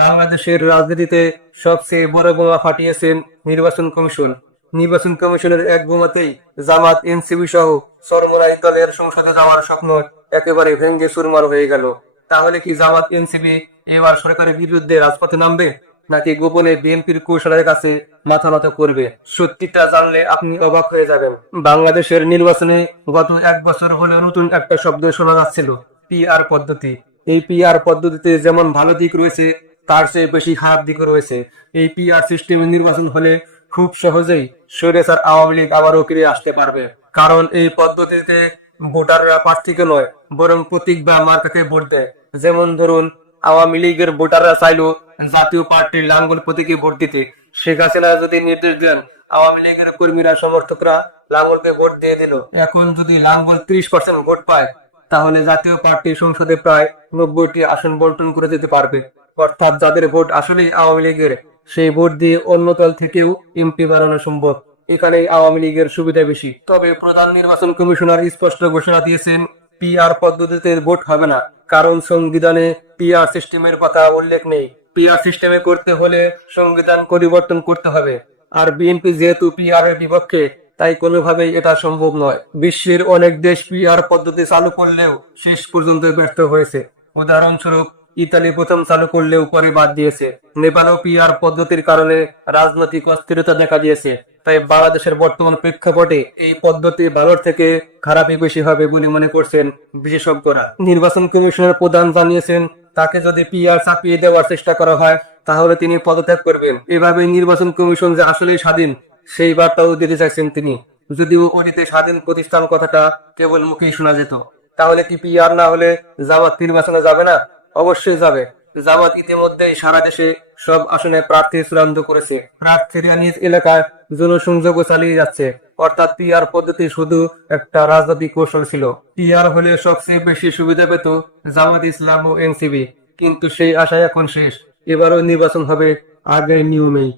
বাংলাদেশের রাজনীতিতে সবচেয়ে বড় বোমা ফাটিয়েছেন নির্বাচন কমিশন। নির্বাচন কমিশনের এক বোমাতেই জামাত এনসিবি সহ সরমরাই দলের সংসদে যাওয়ার স্বপ্ন একেবারে ভেঙ্গে চুরমার হয়ে গেল। তাহলে কি জামাত এনসিবি এবার সরকারের বিরুদ্ধে রাজপথে নামবে? নাকি গোপনে বিএনপির কৌশলের কাছে মাথা নত করবে? সত্যিটা জানলে আপনি অবাক হয়ে যাবেন। বাংলাদেশের নির্বাচনে গত এক বছর হলেও নতুন একটা শব্দ শোনা যাচ্ছিল, পিআর পদ্ধতি। এই পিআর পদ্ধতিতে যেমন ভালো দিক রয়েছে তার চেয়ে বেশি খারাপ দিক রয়েছে। এই পিআর সিস্টেমে নির্বাচন হলে খুব সহজেই স্বৈরাচার আওয়ামী লীগ আবারও ফিরে আসতে পারবে। কারণ এই পদ্ধতিতে ভোটাররা প্রার্থীকে নয়, বরং প্রতীক বা মার্কাকে ভোট দেয়। যেমন ধরুন, আওয়ামী লীগের ভোটাররা চাইলো জাতীয় পার্টির লাঙ্গল প্রতীকে ভোট দিতে। শেখ হাসিনা যদি নির্দেশ দেন, আওয়ামী লীগের কর্মীরা, সমর্থকরা লাঙ্গলকে ভোট দিয়ে দিল। এখন যদি লাঙ্গল ত্রিশ পার্সেন্ট ভোট পায়, তাহলে জাতীয় পার্টি সংসদে প্রায় নব্বইটি আসন বন্টন করে দিতে পারবে। অর্থাৎ যাদের ভোট আসলেই আওয়ামী লীগের, সেই ভোট দিয়ে অন্য দল থেকেও এমপি বাড়ানো সম্ভব। এখানেই আওয়ামী লীগের সুবিধা বেশি। তবে প্রধান নির্বাচন কমিশনার স্পষ্ট ঘোষণা দিয়েছেন, পিআর পদ্ধতিতে ভোট হবে না, কারণ সংবিধানে পিআর সিস্টেমের কথা উল্লেখ নেই। পিআর সিস্টেমে করতে হলে সংবিধান পরিবর্তন করতে হবে। আর বিএনপি যেহেতু পিআর এর বিপক্ষে, তাই কোনোভাবেই এটা সম্ভব নয়। বিশ্বের অনেক দেশ পিআর পদ্ধতি চালু করলেও শেষ পর্যন্ত ব্যর্থ হয়েছে। উদাহরণস্বরূপ ইতালি প্রথম চালু করলেও পরে বাদ দিয়েছে। নেপালও পিআর পদ্ধতির কারণে রাজনৈতিক অস্থিরতা দেখা দিয়েছে। তাই বাংলাদেশের বর্তমান প্রেক্ষাপটে এই পদ্ধতি ভালোর থেকে খারাপই বেশি হবে বলে মনে করছেন বিশেষজ্ঞরা। নির্বাচন কমিশনের প্রধান জানিয়েছেন, তাকে যদি পিআর চাপিয়ে দেওয়ার চেষ্টা করা হয়, তাহলে তিনি পদত্যাগ করবেন। এভাবে নির্বাচন কমিশন যে আসলেই স্বাধীন, সেই বার্তাও দিতে চাইছেন তিনি। যদিও অতীতে স্বাধীন প্রতিষ্ঠান কথাটা কেবল মুখেই শোনা যেত। তাহলে কি পিআর না হলে জামাত নির্বাচনে যাবে না? অবশ্যই যাবে। জামাত ইতিমধ্যে সারা দেশে সব আসনে প্রার্থী চূড়ান্ত করেছে। প্রার্থীরা নিজ এলাকায় জনসংযোগ চালিয়ে যাচ্ছে। অর্থাৎ পিআর পদ্ধতি শুধু একটা রাজনৈতিক কৌশল ছিল। পিআর হলে সবচেয়ে বেশি সুবিধা পেত জামাত ইসলাম ও এনসিবি কিন্তু সেই আশা এখন শেষ। এবারও নির্বাচন হবে আগের নিয়মেই।